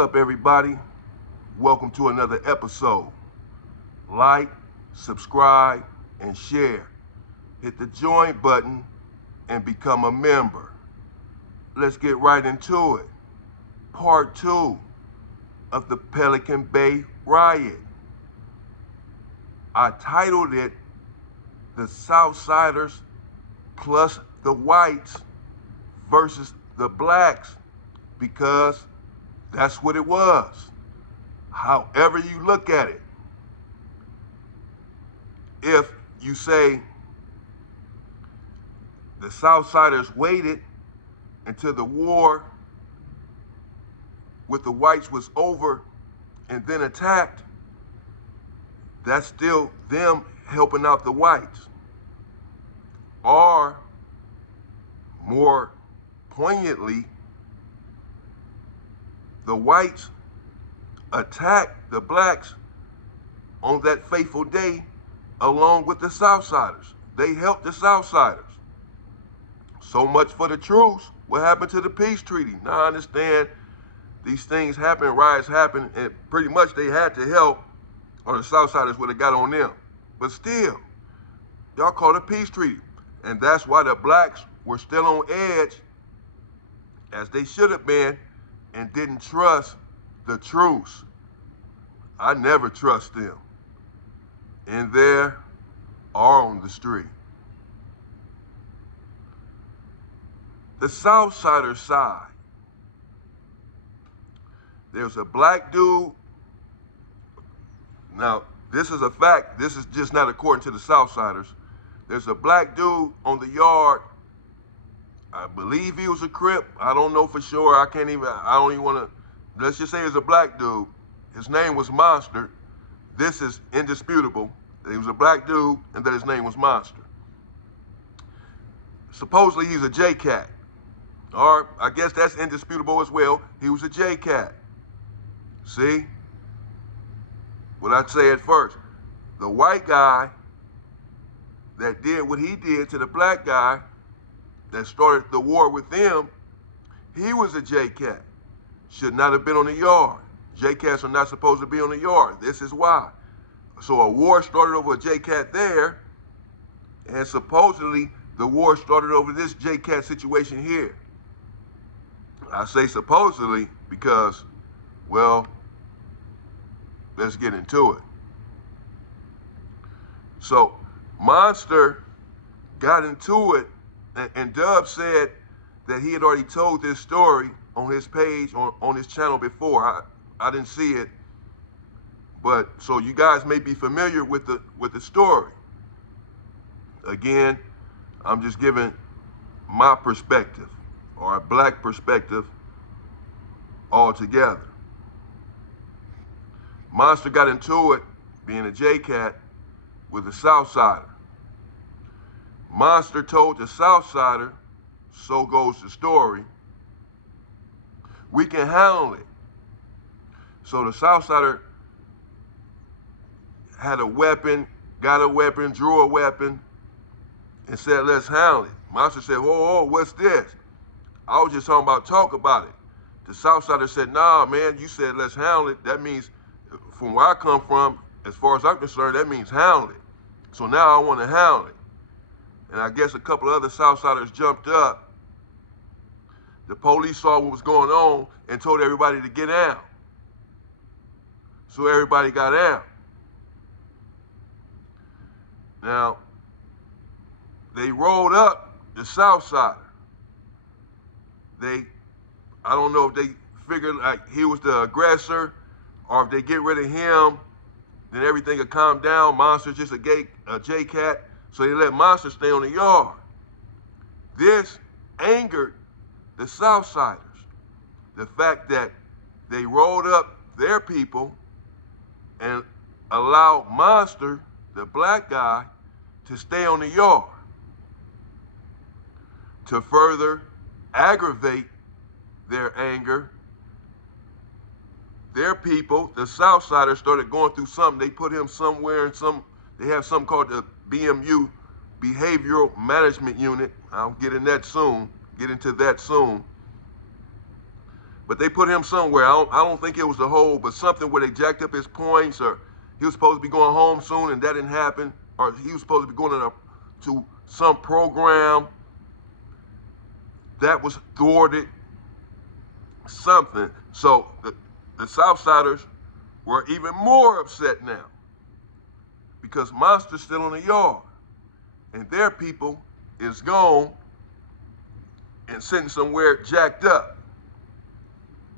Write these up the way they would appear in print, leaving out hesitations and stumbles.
up, everybody? Welcome to another episode. Like, subscribe, and share. Hit the join button and become a member. Let's get right into it. Part 2 of the Pelican Bay Riot. I titled it The Southsiders plus the Whites versus the Blacks because that's what it was. However you look at it. If you say the Southsiders waited until the war with the whites was over and then attacked, that's still them helping out the whites. Or, more poignantly, the whites attacked the blacks on that fateful day along with the Southsiders. They helped the Southsiders. So much for the truce. What happened to the peace treaty? Now I understand these things happen, riots happen, and pretty much they had to help or the Southsiders would have got on them. But still, y'all called a peace treaty. And that's why the blacks were still on edge, as they should have been, and didn't trust the truce. I never trust them, in there or on the street. The Southsiders side, there's a black dude. Now, this is a fact. This is just not according to the Southsiders. There's a black dude on the yard. I believe he was a Crip. I don't know for sure. I don't even want to, let's just say he's a black dude. His name was Monster. This is indisputable. He was a black dude and that his name was Monster. Supposedly he's a jcat. Or I guess that's indisputable as well. He was a jcat. See? What I'd say at first. The white guy that did what he did to the black guy that started the war with them, he was a jcat. Should not have been on the yard. Jcats are not supposed to be on the yard. This is why. So a war started over a jcat there, and supposedly the war started over this jcat situation here. I say supposedly because, well, let's get into it. So Monster got into it, and Dub said that he had already told this story on his page, on his channel before. I didn't see it, but so you guys may be familiar with the story. Again, I'm just giving my perspective, or a black perspective altogether. Monster got into it, being a jcat, with a Southsider. Monster told the Southsider, so goes the story, we can handle it. So the Southsider had a weapon, got a weapon, drew a weapon, and said, let's handle it. Monster said, whoa, what's this? I was just talking about talk about it. The Southsider said, nah, man, you said let's handle it. That means, from where I come from, as far as I'm concerned, that means handle it. So now I want to handle it. And I guess a couple of other Southsiders jumped up. The police saw what was going on and told everybody to get out. So everybody got out. Now, they rolled up the Southsider. I don't know if they figured like he was the aggressor, or if they get rid of him, then everything would calm down. Monster's just a jcat, so they let Monster stay on the yard. This angered the Southsiders. The fact that they rolled up their people and allowed Monster, the black guy, to stay on the yard. To further aggravate their anger, their people, the Southsiders, started going through something. They put him somewhere in they have something called the BMU, Behavioral Management Unit. I'll get into that soon. but they put him somewhere. I don't think it was the hole, but something where they jacked up his points, or he was supposed to be going home soon and that didn't happen, or he was supposed to be going to some program that was thwarted, something. So the Southsiders were even more upset now because Monster's still in the yard and their people is gone and sitting somewhere jacked up.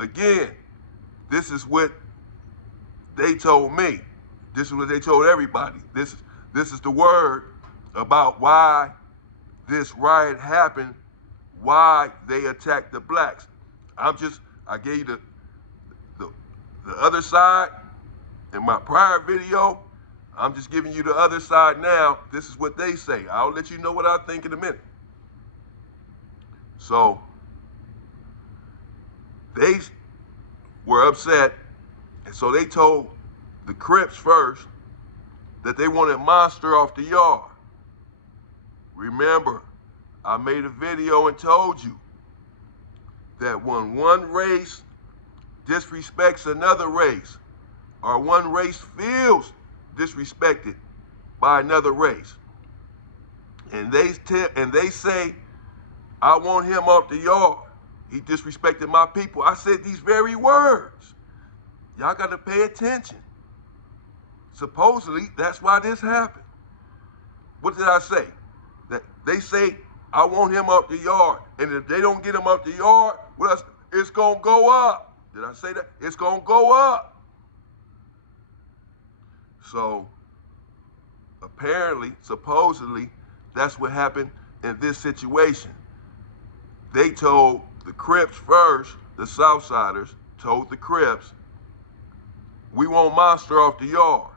Again, this is what they told me. This is what they told everybody. This is the word about why this riot happened, why they attacked the blacks. I gave you the other side in my prior video. I'm just giving you the other side now. This is what they say. I'll let you know what I think in a minute. So they were upset, and so they told the Crips first that they wanted Monster off the yard. Remember, I made a video and told you that when one race disrespects another race, or one race feels disrespected by another race, and they say, I want him off the yard. He disrespected my people. I said these very words. Y'all got to pay attention. Supposedly, that's why this happened. What did I say? That they say, I want him up the yard. And if they don't get him up the yard, what else? It's going to go up. Did I say that? It's going to go up. So, apparently, supposedly, that's what happened in this situation. They told the Crips first, the Southsiders told the Crips, we want Monster off the yard.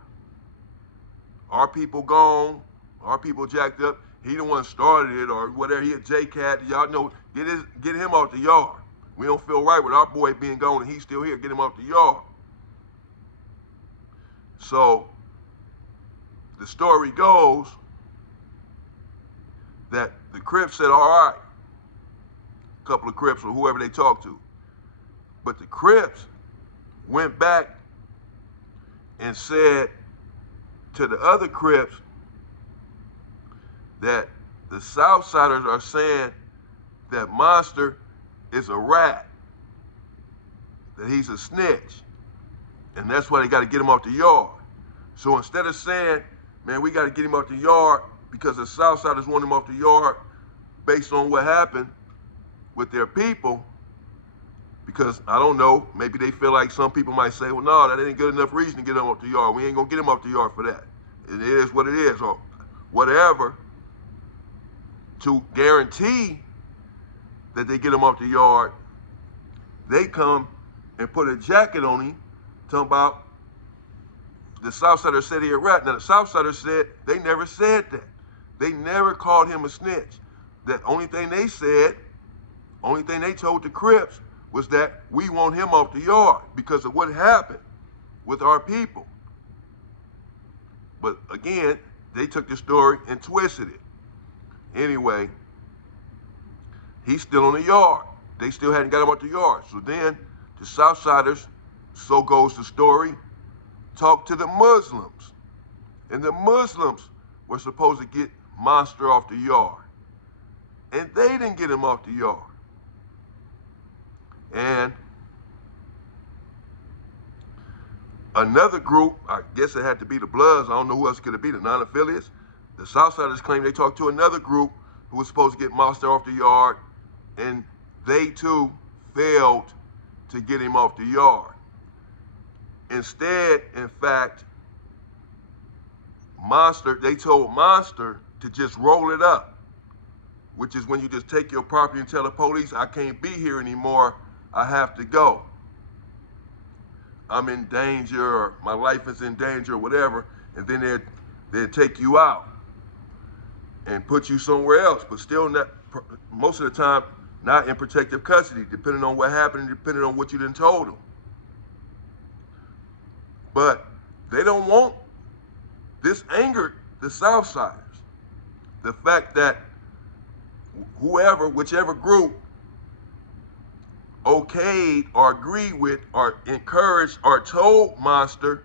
Our people gone, our people jacked up. He the one started it or whatever. He a jcat. Y'all know, get him off the yard. We don't feel right with our boy being gone and he's still here. Get him off the yard. So the story goes that the Crips said, all right, a couple of Crips or whoever they talked to. But the Crips went back and said to the other Crips that the Southsiders are saying that Monster is a rat, that he's a snitch, and that's why they got to get him off the yard. So instead of saying, man, we got to get him off the yard because the Southsiders want him off the yard based on what happened with their people, because I don't know, maybe they feel like some people might say, well, no, that ain't good enough reason to get him off the yard. We ain't gonna get him off the yard for that. It is what it is, or whatever, to guarantee that they get him off the yard. They come and put a jacket on him, talking about the Southsiders said he a rat. Now the Southsiders said they never said that. They never called him a snitch. The only thing they said, only thing they told the Crips was that we want him off the yard because of what happened with our people. But again, they took the story and twisted it. Anyway, he's still in the yard. They still hadn't got him off the yard. So then the Southsiders, so goes the story, talked to the Muslims. And the Muslims were supposed to get Monster off the yard. And they didn't get him off the yard. And another group, I guess it had to be the Bloods, I don't know who else could it be, the non-affiliates. The Southsiders claim they talked to another group who was supposed to get Monster off the yard, and they too failed to get him off the yard. Instead, in fact, they told Monster to just roll it up, which is when you just take your property and tell the police, I can't be here anymore, I have to go. I'm in danger, or my life is in danger, or whatever, and then they'd take you out and put you somewhere else, but still not, most of the time, not in protective custody, depending on what happened, depending on what you done told them. But they don't want, this angered the Southsiders. The fact that whichever group okayed or agreed with or encouraged or told Monster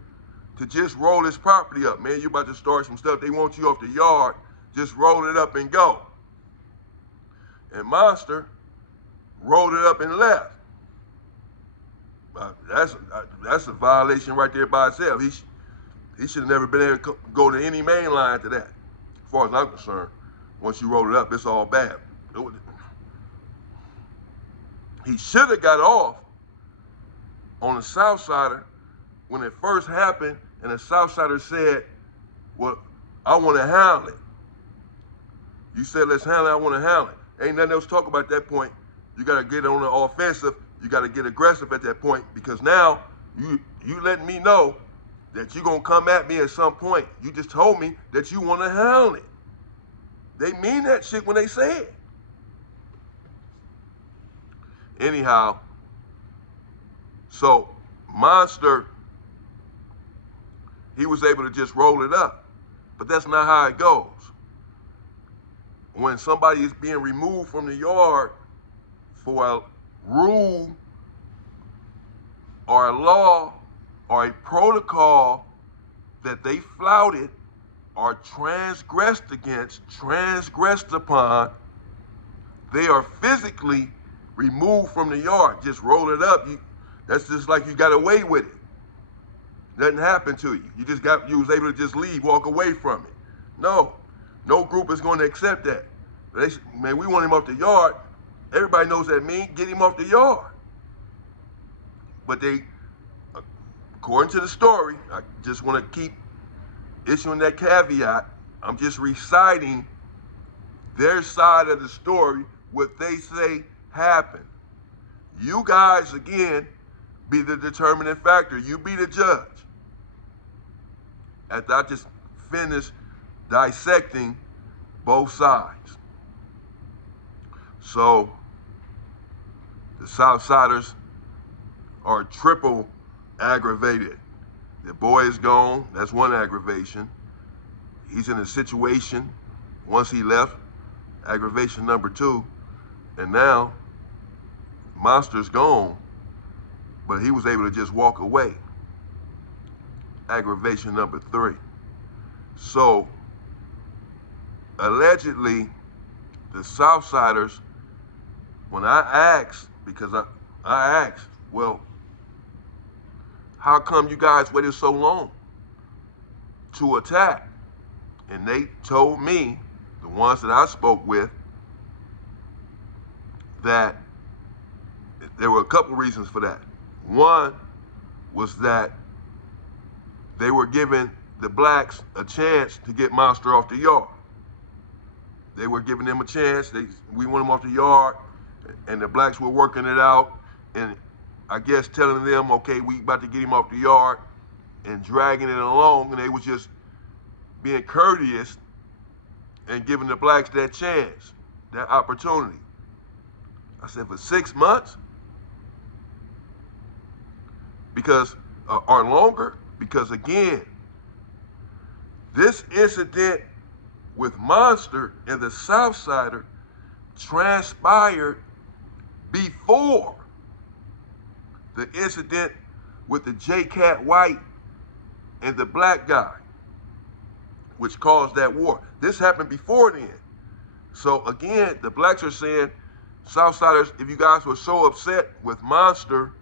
to just roll his property up. Man, you about to start some stuff. They want you off the yard. Just roll it up and go. And Monster rolled it up and left. That's a violation right there by itself. He should have never been able to go to any main line to that. As far as I'm concerned, once you roll it up, it's all bad. He should have got off on the Southsider when it first happened, and the Southsider said, well, I want to handle it. You said, let's handle it, I want to handle it. Ain't nothing else to talk about at that point. You got to get on the offensive. You got to get aggressive at that point, because now you letting me know that you're going to come at me at some point. You just told me that you want to handle it. They mean that shit when they say it. Anyhow, so Monster, he was able to just roll it up. But that's not how it goes. When somebody is being removed from the yard for a rule or a law or a protocol that they flouted or transgressed upon, they are physically removed from the yard. Just roll it up. That's just like you got away with it. Nothing happened to you. You was able to just leave, walk away from it. No group is going to accept that. Man, we want him off the yard. Everybody knows that means get him off the yard. But they, according to the story, I just want to keep issuing that caveat. I'm just reciting their side of the story, what they say happened. You guys, again, be the determining factor. You be the judge. After I just finish dissecting both sides. So, the Southsiders are triple aggravated. The boy is gone. That's one aggravation. He's in a situation, once he left, aggravation number 2. And now, Monster's gone, but he was able to just walk away. Aggravation number 3. So, allegedly, the Southsiders, when I asked, because I asked, well, how come you guys waited so long to attack? And they told me, the ones that I spoke with, that there were a couple reasons for that. One was that they were giving the blacks a chance to get Monster off the yard. They were giving them a chance. We want him off the yard, and the blacks were working it out, and I guess telling them, okay, we about to get him off the yard, and dragging it along, and they was just being courteous and giving the blacks that chance, that opportunity. I said, for 6 months? Because, or longer? Because again, this incident with Monster and the Southsider transpired before the incident with the jcat white and the black guy, which caused that war. This happened before then. So again, the blacks are saying, Southsiders, if you guys were so upset with Monster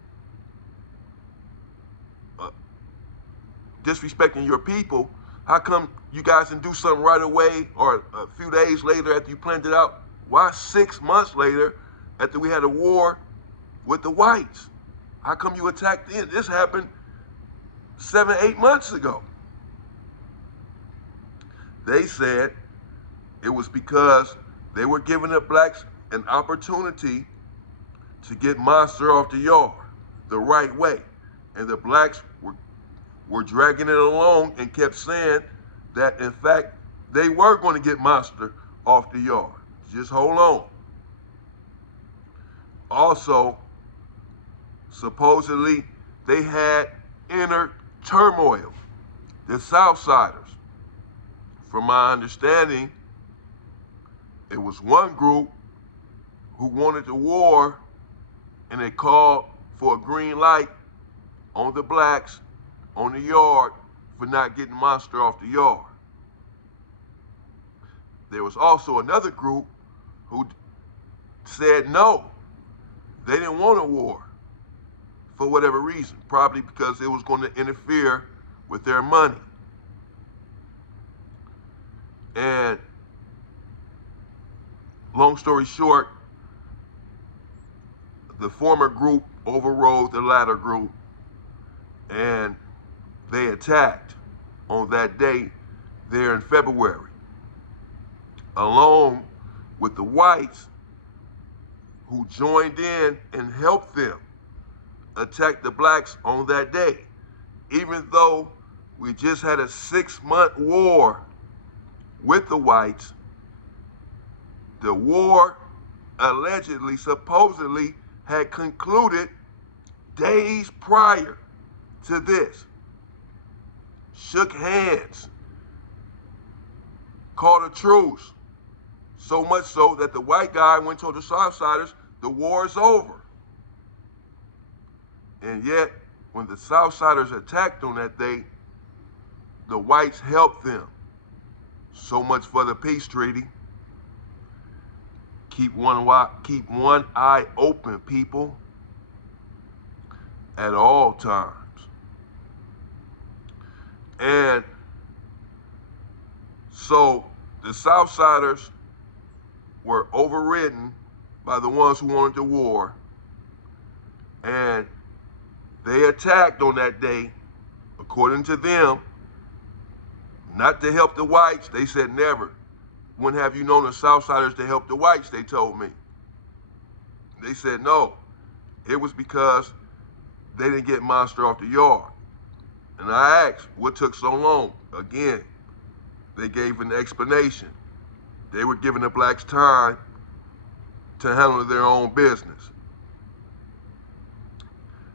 disrespecting your people, how come you guys didn't do something right away or a few days later after you planned it out? Why 6 months later after we had a war with the whites? How come you attacked them? This happened 7, 8 months ago. They said it was because they were giving the blacks an opportunity to get Monster off the yard the right way. And the blacks were dragging it along and kept saying that, in fact, they were going to get Monster off the yard. Just hold on. Also, supposedly, they had inner turmoil. The Southsiders, from my understanding, it was one group who wanted the war and they called for a green light on the blacks on the yard for not getting Monster off the yard. There was also another group who said no, they didn't want a war for whatever reason, probably because it was going to interfere with their money. And long story short, the former group overrode the latter group, and they attacked on that day there in February, along with the whites who joined in and helped them attack the blacks on that day. Even though we just had a 6-month war with the whites, the war allegedly, supposedly, had concluded days prior to this. Shook hands, called a truce, so much so that the white guy went to the Southsiders, the war is over. And yet, when the Southsiders attacked on that day, the whites helped them. So much for the peace treaty. Keep one eye open, people, at all times. And so the Southsiders were overridden by the ones who wanted the war, and they attacked on that day, according to them, not to help the whites. They said never. When have you known the Southsiders to help the whites, they told me. They said no. It was because they didn't get Monster off the yard. And I asked, what took so long? Again, they gave an explanation. They were giving the blacks time to handle their own business.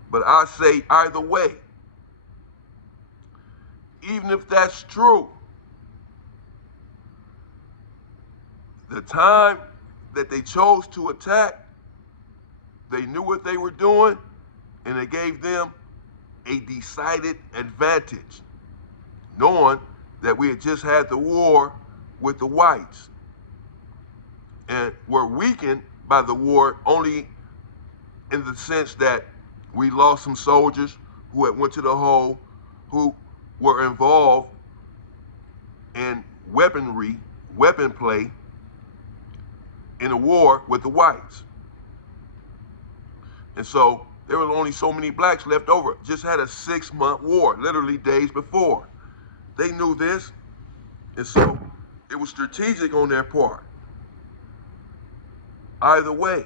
But I say either way, even if that's true, the time that they chose to attack, they knew what they were doing, and it gave them a decided advantage, knowing that we had just had the war with the whites and were weakened by the war only in the sense that we lost some soldiers who had went to the hole, who were involved in weapon play in a war with the whites. And so there were only so many blacks left over. Just had a 6-month war, literally days before. They knew this, and so it was strategic on their part. Either way.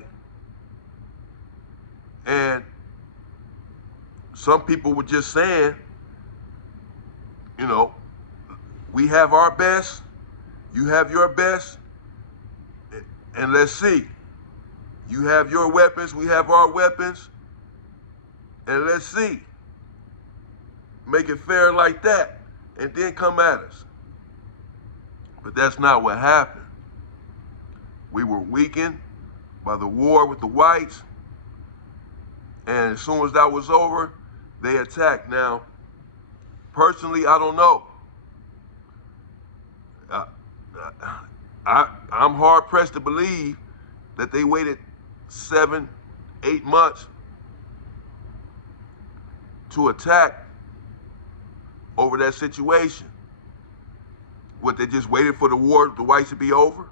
And some people were just saying, you know, we have our best, you have your best, and let's see. You have your weapons, we have our weapons, and let's see. Make it fair like that, and then come at us. But that's not what happened. We were weakened by the war with the whites, and as soon as that was over, they attacked. Now, personally, I don't know. I'm hard pressed to believe that they waited 7, 8 months to attack over that situation. What, they just waited for the war, the whites to be over?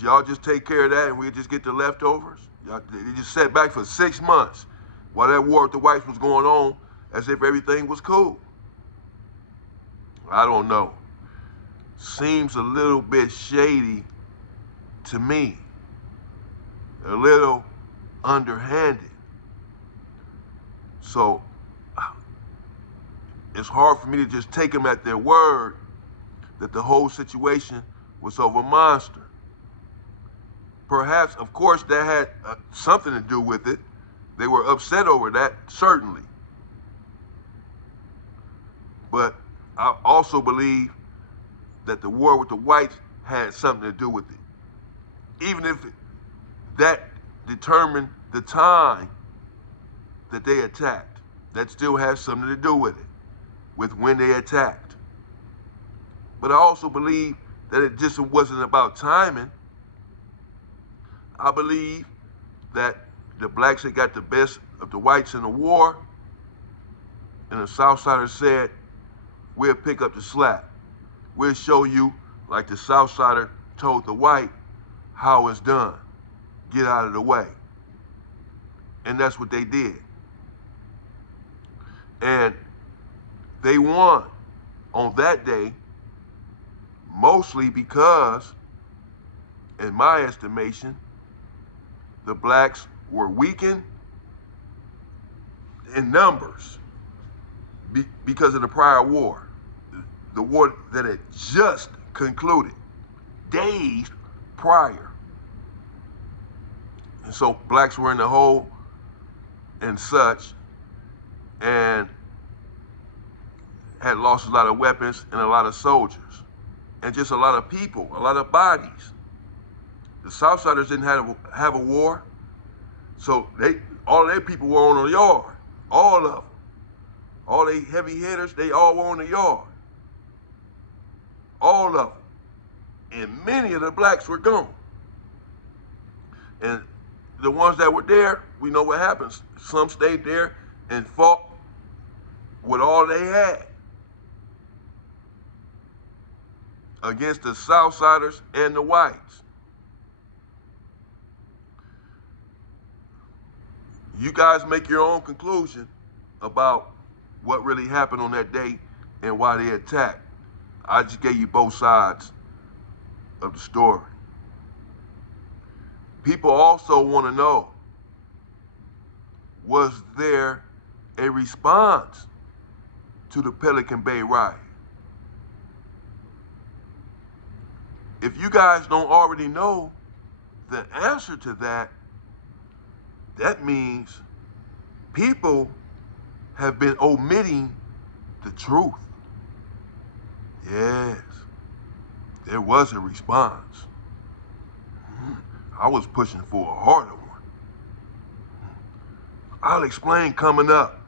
Y'all just take care of that and we'll just get the leftovers? They just sat back for 6 months while that war with the whites was going on as if everything was cool. I don't know. Seems a little bit shady to me. A little underhanded. So it's hard for me to just take them at their word that the whole situation was over Monster. Perhaps, of course, that had something to do with it. They were upset over that, certainly. But I also believe that the war with the whites had something to do with it. Even if that determined the time that they attacked. That still has something to do with it, with when they attacked. But I also believe that it just wasn't about timing. I believe that the blacks had got the best of the whites in the war, and the Southsiders said, we'll pick up the slack. We'll show you, like the Southsider told the white, how it's done. Get out of the way. And that's what they did. And they won on that day, mostly because, in my estimation, the blacks were weakened in numbers because of the prior war, the war that had just concluded days prior. And so blacks were in the hole and such, and had lost a lot of weapons and a lot of soldiers, and just a lot of people, a lot of bodies. The Southsiders didn't have a war, so all their people were on the yard, all of them. All they heavy hitters, they all were on the yard. All of them. And many of the blacks were gone. And the ones that were there, we know what happens. Some stayed there and fought with all they had against the Southsiders and the whites. You guys make your own conclusion about what really happened on that day and why they attacked. I just gave you both sides of the story. People also want to know, was there a response to the Pelican Bay riot? If you guys don't already know the answer to that, that means people have been omitting the truth. Yes, there was a response. I was pushing for a harder one. I'll explain coming up.